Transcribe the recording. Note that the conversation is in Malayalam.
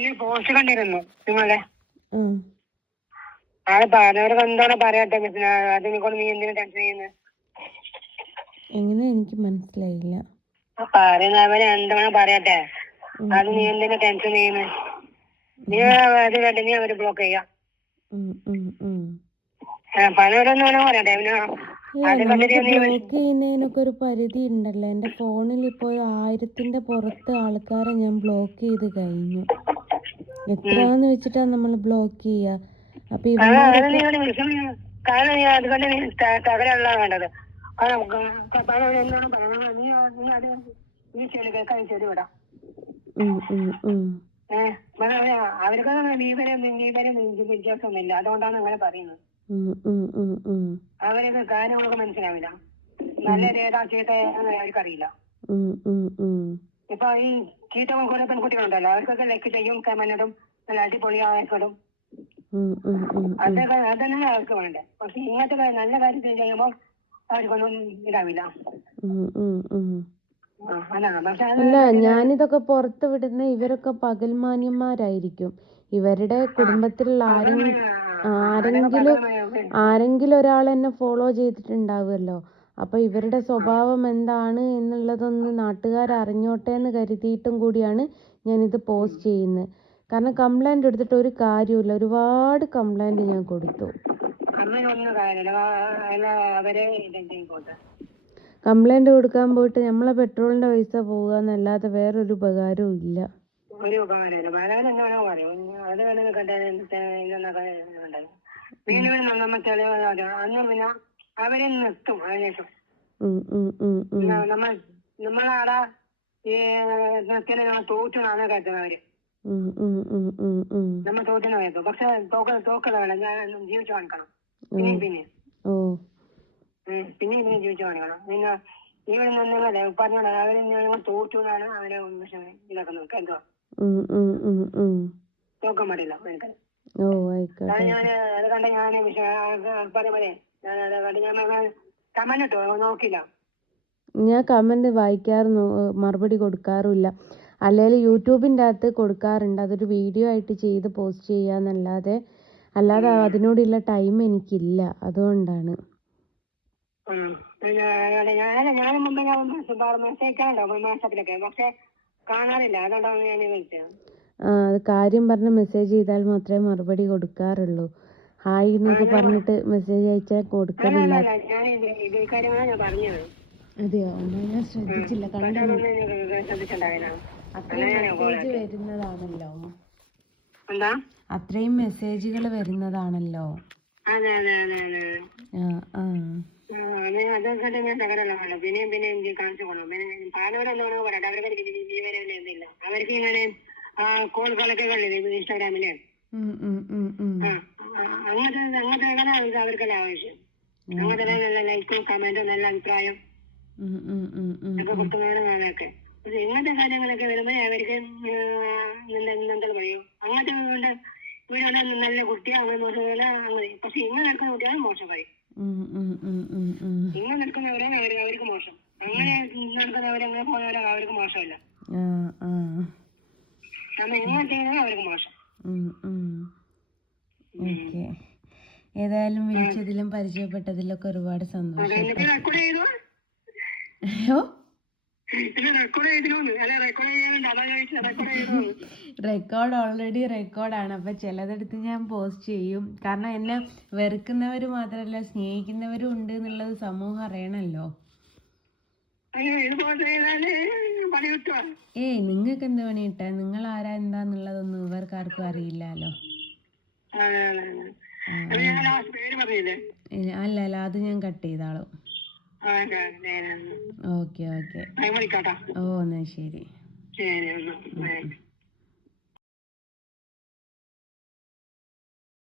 ഈ പോസ്റ്റ് കണ്ടിരുന്നു നിങ്ങളെ അത് പറഞ്ഞവർക്ക് എന്താണ് പറയാട്ടെ അതിനെക്കൊണ്ട് നീ എന്തിനാ ടെൻഷൻ ചെയ്യുന്നത്? എങ്ങനെ എനിക്ക് മനസ്സിലായില്ല. പറയുന്നവര് എന്താണ് പറയട്ടെ, അത് നീ എന്തിനാ ടെൻഷൻ ചെയ്യുന്നത്? നീ അത് കണ്ട് നീ അവര് ബ്ലോക്ക് ചെയ്യാ. പലവരൊന്നും പറയട്ടെ ബ്ലോക്ക് ചെയ്യുന്നതിനൊക്കെ ഒരു പരിധി ഉണ്ടല്ലോ. എന്റെ ഫോണിൽ ഇപ്പോൾ 1000ന്റെ പുറത്ത് ആൾക്കാരെ ഞാൻ ബ്ലോക്ക് ചെയ്ത് കഴിഞ്ഞു. എത്രയാന്ന് വെച്ചിട്ടാ നമ്മൾ ബ്ലോക്ക് ചെയ്യാ? അപ്പൊ തകരല്ല വേണ്ടത്. അവർക്ക് വ്യത്യാസമൊന്നുമില്ല, അതുകൊണ്ടാണ് അങ്ങനെ പറയുന്നത്. അവരൊക്കെ കാര്യങ്ങളൊക്കെ മനസ്സിലാവില്ല. നല്ലത് ഏതാ ചീത്ത അവർക്കറിയില്ല. ഇപ്പൊ ഈ ചീത്ത കുറെ പെൺകുട്ടികളുണ്ടല്ലോ, അവർക്കൊക്കെ ലൈക്ക് ചെയ്യും, കമന്റും നല്ല അടിപൊളിയാക്കടും. അതന്നെ അവർക്ക് വേണ്ടേ. പക്ഷെ ഇങ്ങനത്തെ നല്ല കാര്യത്തിൽ ചെയ്യുമ്പോൾ അവർക്കൊന്നും ഇതാവില്ല. അല്ല, ഞാനിതൊക്കെ പുറത്ത് വിടുന്ന ഇവരൊക്കെ പകൽമാന്യന്മാരായിരിക്കും. ഇവരുടെ കുടുംബത്തിലുള്ള ആരെങ്കിലും ഒരാൾ എന്നെ ഫോളോ ചെയ്തിട്ടുണ്ടാവുമല്ലോ. അപ്പൊ ഇവരുടെ സ്വഭാവം എന്താണ് എന്നുള്ളതൊന്ന് നാട്ടുകാർ അറിഞ്ഞോട്ടെ എന്ന് കരുതിയിട്ടും കൂടിയാണ് ഞാനിത് പോസ്റ്റ് ചെയ്യുന്നത്. കാരണം കംപ്ലൈന്റ് എടുത്തിട്ട് ഒരു കാര്യമില്ല. ഒരുപാട് കംപ്ലൈന്റ് ഞാൻ കൊടുത്തു. കംപ്ലൈന്റ് കൊടുക്കാൻ പോയിട്ട് നമ്മളെ പെട്രോളിന്റെ പൈസ പോവുക എന്നല്ലാതെ വേറൊരു ഉപകാരവും ഇല്ല. ഒരു ഉപകാരമില്ല. അവരെ നിർത്തും. അതിനേശം നമ്മളാടാ തോറ്റാണ് കരുതുന്നത് അവര്. നമ്മൾ തോറ്റിന് കരുതും. പക്ഷെ തോക്കല്ല വേണം, ഞാൻ ജീവിച്ചു കാണിക്കണം. പിന്നെ ജീവിച്ചു കാണിക്കണം. പിന്നെ ഇവിടെ നിന്നല്ലേ പറഞ്ഞോളാം, അവര് ഞങ്ങൾ തോറ്റു എന്നാണ് അവരെ ഇതാക്കുന്നത്. കേൾക്കുക, തോക്കാൻ പാടില്ല. ഞാൻ അത് കണ്ട ഞാൻ പറയുമ്പോഴേ ഞാൻ അത് കണ്ട് ഞാൻ കമന്റ് ഇട്ടോ, നോക്കില്ല. ഞാൻ കമന്റ് മറുപടി കൊടുക്കാറുമില്ല. അല്ലെങ്കിൽ യൂട്യൂബിൻ്റെ അകത്ത് കൊടുക്കാറുണ്ട്. അതൊരു വീഡിയോ ആയിട്ട് ചെയ്ത് പോസ്റ്റ് ചെയ്യാന്നല്ലാതെ അതിനോടുള്ള ടൈം എനിക്കില്ല. അതുകൊണ്ടാണ്. ഞാനും മുമ്പ് വാട്സാപ്പിലൊക്കെ, പക്ഷെ കാണാറില്ല. അതുകൊണ്ടാണ് ഞാൻ വിളിച്ചത്. അത് കാര്യം പറഞ്ഞ് മെസ്സേജ് ചെയ്താൽ മാത്രമേ മറുപടി കൊടുക്കാറുള്ളൂ. ഹായ് എന്നൊക്കെ പറഞ്ഞിട്ട് മെസ്സേജ് അയച്ചാൽ കൊടുക്കലില്ല. അതെയോ? എന്നാ ഞാൻ ശ്രദ്ധിച്ചില്ല. അത്രയും മെസ്സേജുകൾ വരുന്നതാണല്ലോ. അതൊക്കെ ഞാൻ തകരല്ലോ. പിന്നെയും കാണിച്ചു കൊടുക്കും. പിന്നെ പാലവരെന്താണോ പറയട്ടെ, അവർക്ക് ഇങ്ങനെ കോളുകളൊക്കെ കണ്ടില്ലേ ഇൻസ്റ്റാഗ്രാമില്. അങ്ങനത്തെ അവർക്കല്ല ആവശ്യം. അങ്ങനത്തെ നല്ല ലൈക്കും കമന്റും നല്ല അഭിപ്രായം ഒക്കെ കൊടുക്കുന്നതാണ് അതൊക്കെ. പക്ഷെ ഇങ്ങനത്തെ കാര്യങ്ങളൊക്കെ വരുമ്പോൾ അവർക്ക് എന്താ പറയും, അങ്ങനത്തെ വീടുകളുടെ നല്ല കുട്ടിയാണ് അങ്ങനെ മോശമല്ല. അങ്ങനെ പക്ഷെ ഇങ്ങനെ നടക്കുന്ന കുട്ടിയാണ് മോശമായി. ഇങ്ങനെ നടക്കുന്നവരാണ് അവർക്ക് മോശം. അങ്ങനെ നടക്കുന്നവരങ്ങനെ പോകുന്നവരാണ് അവർക്ക് മോശമല്ല. നമ്മൾ ഇങ്ങനെ ചെയ്യുന്നത് അവർക്ക് മോശം. ഏതായാലും വിളിച്ചതിലും പരിചയപ്പെട്ടതിലൊക്കെ ഒരുപാട് സന്തോഷം. റെക്കോർഡ് ഓൾറെഡി റെക്കോർഡാണ്. അപ്പൊ ചിലതെടുത്ത് ഞാൻ പോസ്റ്റ് ചെയ്യും. കാരണം എന്നെ വെറുക്കുന്നവര് മാത്രല്ല സ്നേഹിക്കുന്നവരും ഉണ്ട് എന്നുള്ളത് സമൂഹം അറിയണല്ലോ. നിങ്ങൾക്ക് എന്ത് പണി കിട്ടാ? നിങ്ങൾ ആരാ എന്താന്നുള്ളതൊന്നും ഇവർക്കാർക്കും അറിയില്ലല്ലോ. അല്ല അത് ഞാൻ കട്ട് ചെയ്താളും. ഓക്കെ. ഓ എന്നാ ശരി.